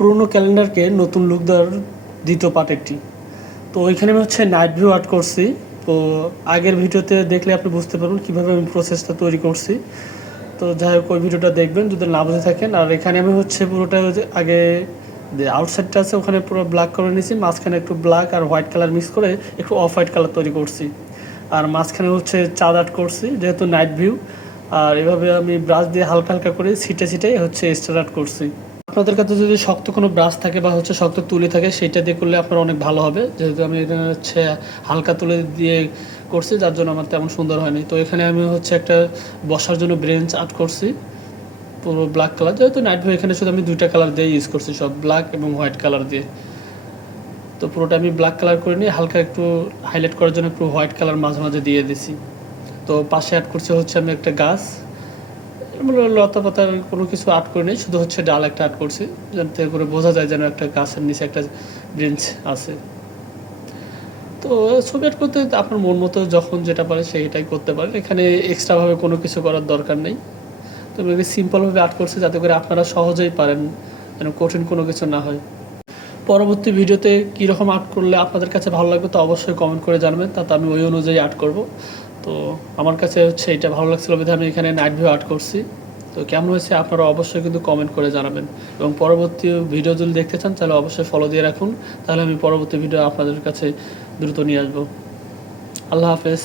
পুরনো ক্যালেন্ডারকে নতুন লুক দেওয়ার দ্বিতীয় পার্ট একটি। তো ওইখানে আমি হচ্ছে নাইট ভিউ আর্ট করছি। তো আগের ভিডিওতে দেখলে আপনি বুঝতে পারবেন কীভাবে আমি প্রসেসটা তৈরি করছি। তো যাই হোক, ওই ভিডিওটা দেখবেন যদি না বুঝে থাকেন। আর এখানে আমি হচ্ছে পুরোটা আগে যে আউটসাইডটা আছে ওখানে পুরো ব্ল্যাক করে নিয়েছি, মাঝখানে একটু ব্ল্যাক আর হোয়াইট কালার মিক্স করে একটু অফ হোয়াইট কালার তৈরি করছি। আর মাঝখানে হচ্ছে চাঁদ আর্ট করছি যেহেতু নাইট ভিউ। আর এভাবে আমি ব্রাশ দিয়ে হালকা হালকা করে ছিটে ছিটে হচ্ছে স্টার আর্ট করছি। আপনাদের কাছে যদি শক্ত কোনো ব্রাশ থাকে বা হচ্ছে শক্ত তুলি থাকে সেটা দিয়ে করলে আপনার অনেক ভালো হবে, যেহেতু আমি এখানে হচ্ছে হালকা তুলে দিয়ে করছি যার জন্য আমার তেমন সুন্দর হয়নি। তো এখানে আমি হচ্ছে একটা বসার জন্য ব্রেঞ্চ আর্ট করছি পুরো ব্ল্যাক কালার, যেহেতু নাইট ভিউ এখানে শুধু আমি দুইটা কালার দিয়ে ইউজ করছি, সব ব্ল্যাক এবং হোয়াইট কালার দিয়ে। তো পুরোটা আমি ব্ল্যাক কালার করে নিয়ে হালকা একটু হাইলাইট করার জন্য একটু হোয়াইট কালার মাঝে মাঝে দিয়ে দিছি। তো পাশে অ্যাড করছি হচ্ছে আমি একটা গাছ, লতা পাতার কোনো কিছু আর্ট করে নেই, শুধু হচ্ছে ডাল একটা আর্ট করছি যাতে করে বোঝা যায় যেন একটা গাছের নিচে একটা ব্রেঞ্চ আছে। তো ছবি আর্ট করতে আপনার মন মতো যখন যেটা পারে সেইটাই করতে পারেন, এখানে এক্সট্রাভাবে কোনো কিছু করার দরকার নেই। তো আমি সিম্পলভাবে আর্ট করছি যাতে করে আপনারা সহজেই পারেন, যেন কঠিন কোনো কিছু না হয়। পরবর্তী ভিডিওতে কীরকম আর্ট করলে আপনাদের কাছে ভালো লাগবে তো অবশ্যই কমেন্ট করে জানাবেন, তাতে আমি ওই অনুযায়ী আর্ট করব। তো আমার কাছে হচ্ছে এটা ভালো লাগছিলো বিধায় আমি এখানে নাইট ভিউ আর্ট করছি। তো কেমন হয়েছে আপনারা অবশ্যই কিন্তু কমেন্ট করে জানাবেন, এবং পরবর্তী ভিডিও যদি দেখতে চান তাহলে অবশ্যই ফলো দিয়ে রাখুন, তাহলে আমি পরবর্তী ভিডিও আপনাদের কাছে দ্রুত নিয়ে আসবো। আল্লাহ হাফেজ।